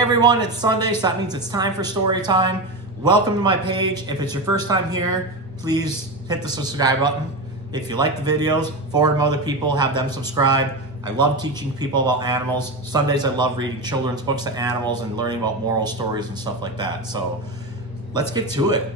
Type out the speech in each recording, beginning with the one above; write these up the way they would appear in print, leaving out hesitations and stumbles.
everyone, it's Sunday, so that means it's time for story time. Welcome to my page. If it's your first time here, please hit the subscribe button. If you like the videos, forward them to other people, have them subscribe. I love teaching people about animals. Sundays I love reading children's books to animals and learning about moral stories and stuff like that. So let's get to it.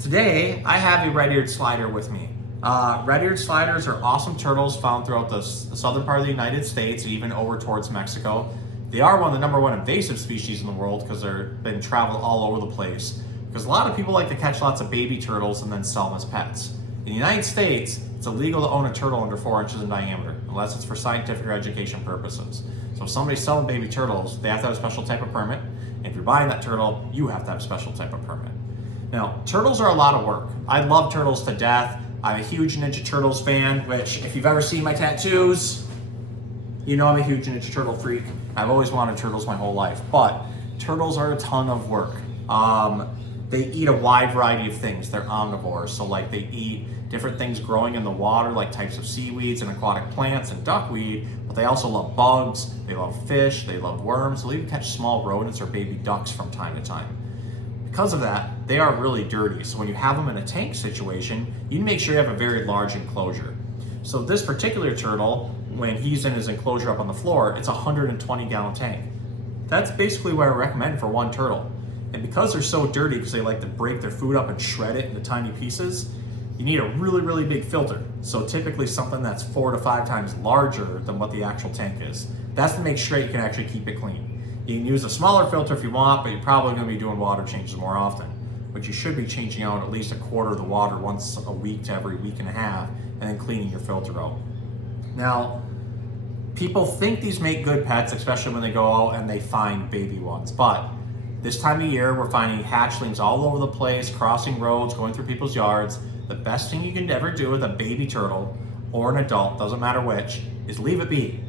Today I have a red-eared slider with me. Red-eared sliders are awesome turtles found throughout the southern part of the United States and even over towards Mexico. They are one of the #1 invasive species in the world because they've been traveled all over the place. Because a lot of people like to catch lots of baby turtles and then sell them as pets. In the United States, it's illegal to own a turtle under 4 inches in diameter, unless it's for scientific or education purposes. So if somebody's selling baby turtles, they have to have a special type of permit. And if you're buying that turtle, you have to have a special type of permit. Now, turtles are a lot of work. I love turtles to death. I'm a huge Ninja Turtles fan, which if you've ever seen my tattoos, you know I'm a huge Ninja Turtle freak. I've always wanted turtles my whole life, but turtles are a ton of work. They eat a wide variety of things. They're omnivores, so like they eat different things growing in the water, like types of seaweeds and aquatic plants and duckweed, but they also love bugs, they love fish, they love worms, they'll even catch small rodents or baby ducks from time to time. Because of that, they are really dirty, so when you have them in a tank situation, you make sure you have a very large enclosure. So this particular turtle, when he's in his enclosure up on the floor, it's a 120-gallon tank. That's basically what I recommend for one turtle. And because they're so dirty, because they like to break their food up and shred it into tiny pieces, you need a really, really big filter. So typically something that's 4 to 5 times larger than what the actual tank is. That's to make sure you can actually keep it clean. You can use a smaller filter if you want, but you're probably going to be doing water changes more often. But you should be changing out at least a quarter of the water once a week to every week and a half, and then cleaning your filter out. Now, people think these make good pets, especially when they go out and they find baby ones. But this time of year, we're finding hatchlings all over the place, crossing roads, going through people's yards. The best thing you can ever do with a baby turtle or an adult, doesn't matter which, is leave it be.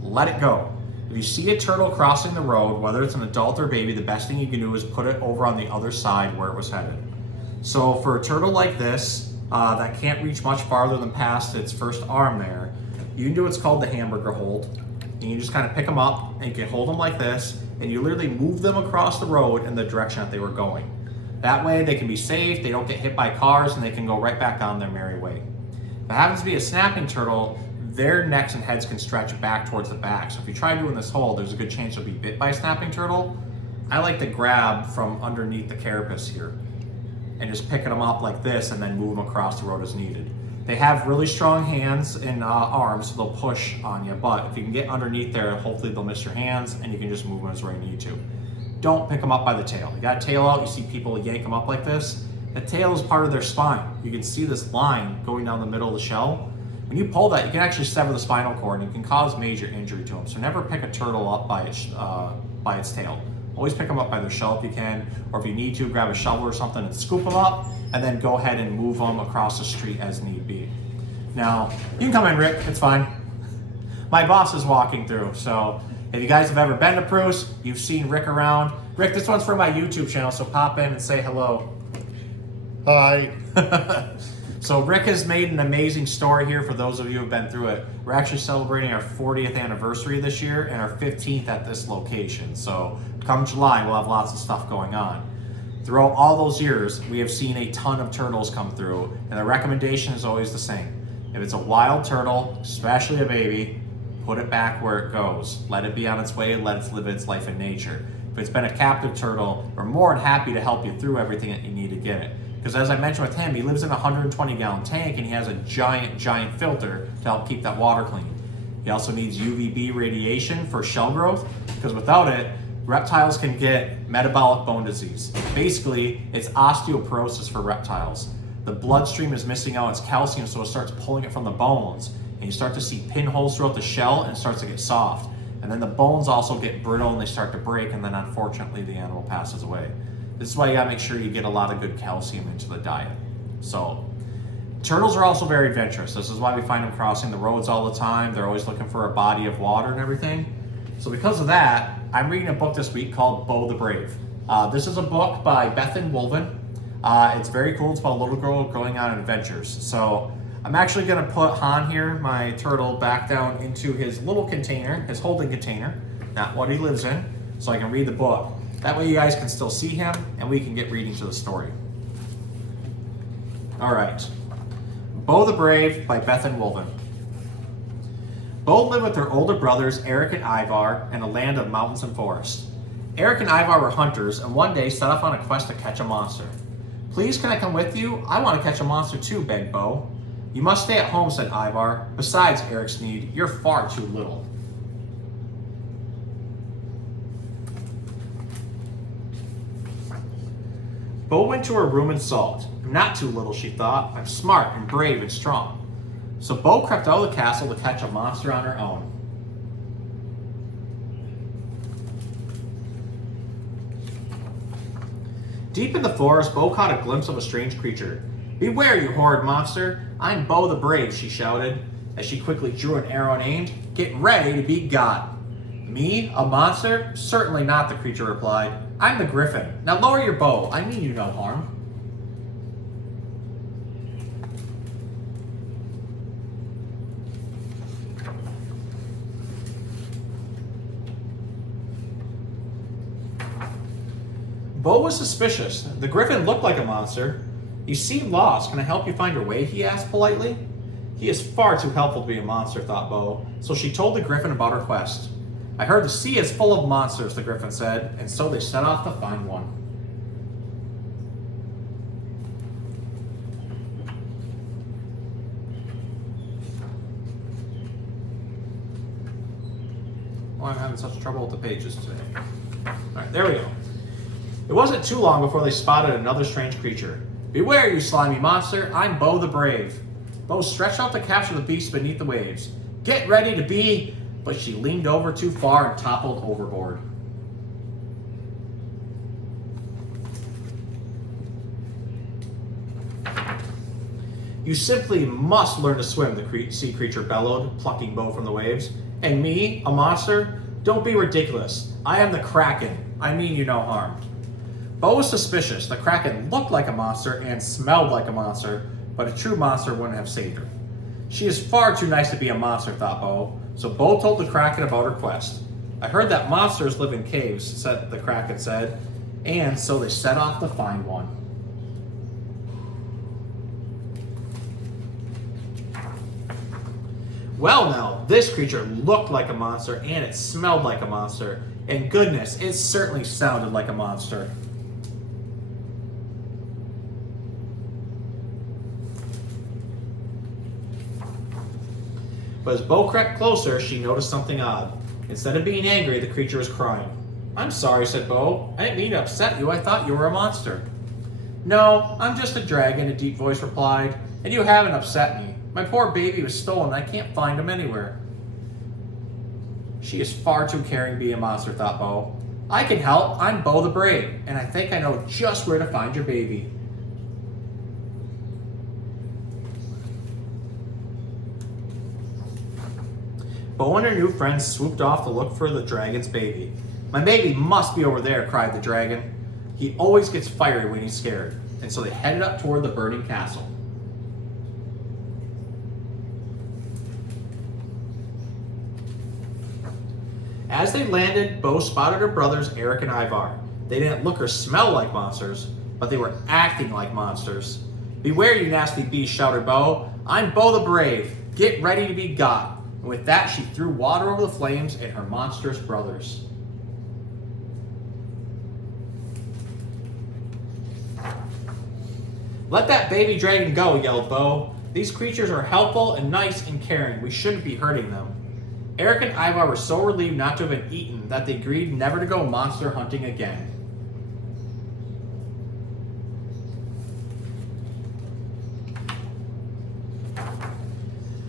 Let it go. If you see a turtle crossing the road, whether it's an adult or baby, the best thing you can do is put it over on the other side where it was headed. So for a turtle like this, that can't reach much farther than past its first arm there, you can do what's called the hamburger hold. And you just kind of pick them up and you can hold them like this, and you literally move them across the road in the direction that they were going. That way they can be safe, they don't get hit by cars, and they can go right back on their merry way. If it happens to be a snapping turtle, their necks and heads can stretch back towards the back. So if you try doing this hold, there's a good chance you'll be bit by a snapping turtle. I like to grab from underneath the carapace here and just picking them up like this and then move them across the road as needed. They have really strong hands and arms, so they'll push on you, but if you can get underneath there, hopefully they'll miss your hands and you can just move them as where you need to. Don't pick them up by the tail. You got a tail out, you see people yank them up like this. The tail is part of their spine. You can see this line going down the middle of the shell. When you pull that, you can actually sever the spinal cord and it can cause major injury to them. So never pick a turtle up by its tail. Always pick them up by their shell if you can, or if you need to, grab a shovel or something and scoop them up, and then go ahead and move them across the street as need be. Now, you can come in, Rick, it's fine. My boss is walking through, so if you guys have ever been to Bruce, you've seen Rick around. Rick, this one's for my YouTube channel, so pop in and say hello. Hi. So Rick has made an amazing story here for those of you who have been through it. We're actually celebrating our 40th anniversary this year and our 15th at this location. So come July, we'll have lots of stuff going on. Throughout all those years, we have seen a ton of turtles come through, and the recommendation is always the same. If it's a wild turtle, especially a baby, put it back where it goes. Let it be on its way, let it live its life in nature. If it's been a captive turtle, we're more than happy to help you through everything that you need to get it. Because as I mentioned with him, he lives in a 120-gallon tank and he has a giant filter to help keep that water clean. He also needs UVB radiation for shell growth, because without it, reptiles can get metabolic bone disease. Basically, it's osteoporosis for reptiles. The bloodstream is missing out its calcium, so it starts pulling it from the bones. And you start to see pinholes throughout the shell and it starts to get soft. And then the bones also get brittle and they start to break, and then unfortunately the animal passes away. This is why you gotta make sure you get a lot of good calcium into the diet. So, turtles are also very adventurous. This is why we find them crossing the roads all the time. They're always looking for a body of water and everything. So because of that, I'm reading a book this week called Bo the Brave. This is a book by Bethan Woollvin. It's very cool. It's about a little girl going on adventures. So I'm actually gonna put Han here, my turtle, back down into his little container, his holding container, not what he lives in. so I can read the book. That way you guys can still see him and we can get reading to the story. All right. Bo the Brave by Bethan Woollvin. Bo lived with their older brothers Eric and Ivar in a land of mountains and forests. Eric and Ivar were hunters and one day set off on a quest to catch a monster. "Please, can I come with you? I want to catch a monster too," begged Bo. "You must stay at home," said Ivar. "Besides," Eric sneered, "you're far too little." Bo went to her room and sulked. "I'm not too little," she thought. "I'm smart and brave and strong." So Bo crept out of the castle to catch a monster on her own. Deep in the forest, Bo caught a glimpse of a strange creature. "Beware, you horrid monster! I'm Bo the Brave," she shouted, as she quickly drew an arrow and aimed. "Get ready to be got." "Me? A monster? Certainly not," the creature replied. "I'm the Griffin. Now lower your bow. I mean you no harm." Bo was suspicious. The Griffin looked like a monster. "You seem lost. Can I help you find your way?" he asked politely. He is far too helpful to be a monster, thought Bo, so she told the Griffin about her quest. "I heard the sea is full of monsters," the Griffin said, and so they set off to find one. Oh, I'm having such trouble with the pages today. All right, there we go. It wasn't too long before they spotted another strange creature. "Beware, you slimy monster! I'm Bo the Brave." Bo stretched out to capture the beast beneath the waves. "Get ready to be..." But she leaned over too far and toppled overboard. "You simply must learn to swim," the sea creature bellowed, plucking Bo from the waves. "And me, a monster? Don't be ridiculous. I am the Kraken. I mean you no harm." Bo was suspicious. The Kraken looked like a monster and smelled like a monster, but a true monster wouldn't have saved her. She is far too nice to be a monster, thought Bo, so Bo told the Kraken about her quest. "I heard that monsters live in caves," the Kraken said, and so they set off to find one. Well now, this creature looked like a monster and it smelled like a monster, and goodness, it certainly sounded like a monster. But as Bo crept closer, she noticed something odd. Instead of being angry, the creature was crying. "I'm sorry," said Bo. "I didn't mean to upset you. I thought you were a monster." "No, I'm just a dragon," a deep voice replied, "and you haven't upset me. My poor baby was stolen. I can't find him anywhere." She is far too caring to be a monster, thought Bo. "I can help. I'm Bo the Brave, and I think I know just where to find your baby." Bo and her new friends swooped off to look for the dragon's baby. "My baby must be over there," cried the dragon. "He always gets fiery when he's scared." And so they headed up toward the burning castle. As they landed, Bo spotted her brothers Eric and Ivar. They didn't look or smell like monsters, but they were acting like monsters. "Beware, you nasty beast," shouted Bo. "I'm Bo the Brave. Get ready to be got." And with that, she threw water over the flames and her monstrous brothers. "Let that baby dragon go," yelled Bo. "These creatures are helpful and nice and caring. We shouldn't be hurting them." Eric and Ivar were so relieved not to have been eaten that they agreed never to go monster hunting again.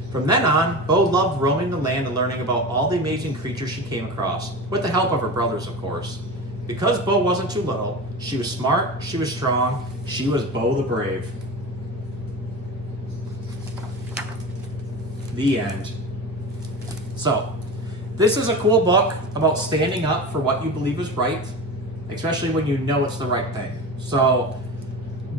From then on, Bo loved roaming the land and learning about all the amazing creatures she came across, with the help of her brothers, of course. Because Bo wasn't too little, she was smart, she was strong, she was Bo the Brave. The end. So, this is a cool book about standing up for what you believe is right, especially when you know it's the right thing. So,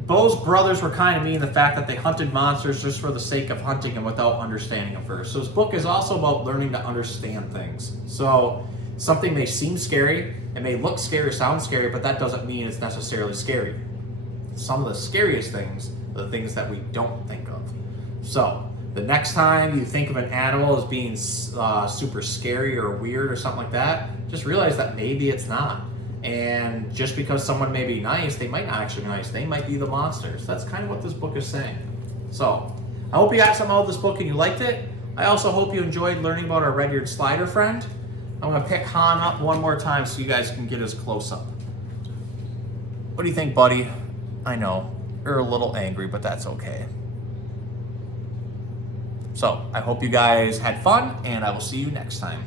Bo's brothers were kind of mean in the fact that they hunted monsters just for the sake of hunting them without understanding them first. So this book is also about learning to understand things. So Something may seem scary, it may look scary or sound scary, but that doesn't mean it's necessarily scary. Some of the scariest things are the things that we don't think of. So, the next time you think of an animal as being super scary or weird or something like that, just realize that maybe it's not. And just because someone may be nice, they might not actually be nice. They might be the monsters. That's kind of what this book is saying. So, I hope you got something out of this book and you liked it. I also hope you enjoyed learning about our red-eared slider friend. I'm going to pick Han up one more time so you guys can get his close-up. What do you think, buddy? I know, you're a little angry, but that's okay. So, I hope you guys had fun, and I will see you next time.